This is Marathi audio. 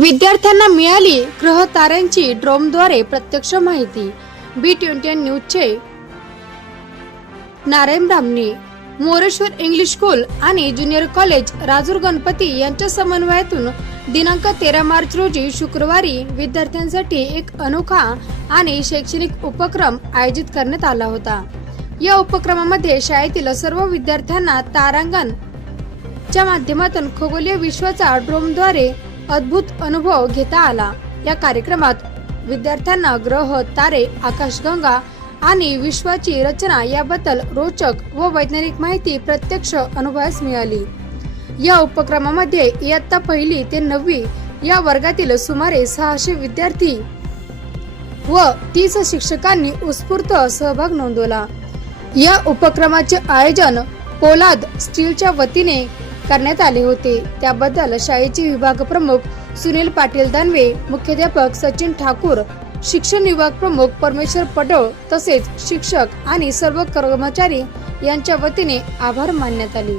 विद्यार्थ्यांना मिळाली ग्रह ताऱ्यांची ड्रोनद्वारे प्रत्यक्ष माहिती। B21 न्यूजचे नारायण ब्राह्मणी। मोरेश्वर इंग्लिश स्कूल आणि ज्युनियर कॉलेज राजूर गणपती यांच्या समन्वयातून दिनांक 13 मार्च रोजी शुक्रवारी विद्यार्थ्यांसाठी एक अनोखा आणि शैक्षणिक उपक्रम आयोजित करण्यात आला होता। या उपक्रमामध्ये शाळेतील सर्व विद्यार्थ्यांना तारांगण च्या माध्यमातून खगोलीय विश्वाचा ड्रोनद्वारे अद्भुत अनुभव घेता आला। या कार्यक्रमात विद्यार्थ्यांना ग्रह, तारे, आकाशगंगा आणि विश्वाची रचना याबद्दल रोचक व वैज्ञानिक माहिती प्रत्यक्ष अनुभवास मिळाली। या उपक्रमामध्ये इयत्ता 1ली ते 9वी या वर्गातील सुमारे 600 विद्यार्थी व 30 शिक्षकांनी उत्स्फूर्त सहभाग नोंदवला। या उपक्रमाचे आयोजन पोलाद स्टीलच्या वतीने करण्यात आले होते। त्याबद्दल शाळेचे विभाग प्रमुख सुनील पाटील दानवे, मुख्याध्यापक सचिन ठाकूर, शिक्षण विभाग प्रमुख परमेश्वर पडोळ तसेच शिक्षक आणि सर्व कर्मचारी यांच्या वतीने आभार मानण्यात आले।